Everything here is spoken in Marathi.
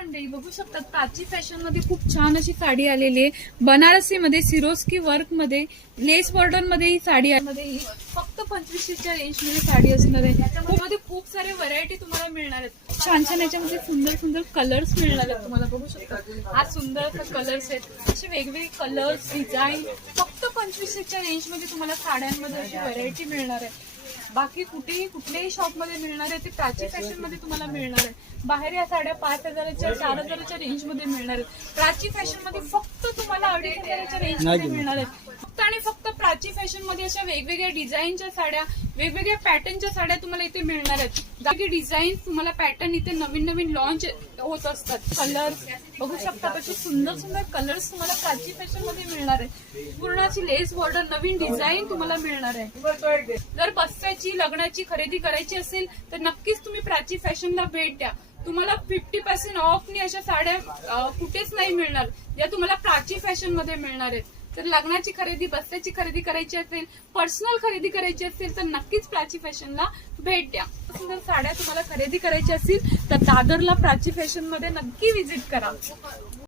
मंडळी बघू शकतात प्राची फॅशन मध्ये खूप छान अशी साडी आलेली आहे। बनारसी मध्ये सिरोस्की वर्क मध्ये लेस बॉर्डर मध्ये ही साडी आहे। फक्त 2500च्या रेंज मध्ये साडी असणार आहे। त्याच्यामध्ये खूप सारे व्हरायटी तुम्हाला मिळणार आहेत। छान छान याच्यामध्ये सुंदर सुंदर कलर्स मिळणार आहेत तुम्हाला बघू शकता। आज सुंदर कलर्स आहेत, असे वेगवेगळे कलर्स डिझाईन फक्त 2500च्या रेंज मध्ये तुम्हाला साड्यांमध्ये अशी व्हरायटी मिळणार आहे। बाकी कुठल्याही शॉप मध्ये मिळणार आहे ते प्राची फॅशन मध्ये तुम्हाला मिळणार आहे। बाहेर या साड्या 5000च्या 4000च्या रेंज मध्ये मिळणार आहेत। प्राची फॅशन मध्ये फक्त तुम्हाला 2500च्या रेंज मध्ये मिळणार आहेत। फक्त आणि फक्त प्राची फॅशन मध्ये अशा वेगवेगळ्या डिझाईनच्या साड्या, वेगवेगळ्या पॅटर्नच्या साड्या तुम्हाला इथे मिळणार आहेत। बाकी डिझाईन तुम्हाला पॅटर्न इथे नवीन नवीन लॉन्च होत असतात। कलर्स बघू शकता, कसे सुंदर सुंदर कलर्स तुम्हाला प्राची फॅशन मध्ये मिळणार आहे। पूर्ण अशी लेस बॉर्डर नवीन डिझाईन तुम्हाला मिळणार आहे। जर बस्त्याची लग्नाची खरेदी करायची असेल तर नक्कीच तुम्ही प्राची फॅशनला भेट द्या। तुम्हाला 50% ऑफनी अशा साड्या कुठेच नाही मिळणार ज्या तुम्हाला प्राची फॅशन मध्ये मिळणार आहेत। तर लग्नाची खरेदी, बस्त्याची खरेदी करायची असेल, पर्सनल खरेदी करायची असेल तर नक्कीच प्राची फॅशनला भेट द्या। सुंदर साड्या तुम्हाला खरेदी करायची असतील तर दादरला प्राची फॅशन मध्ये नक्की व्हिजिट करा।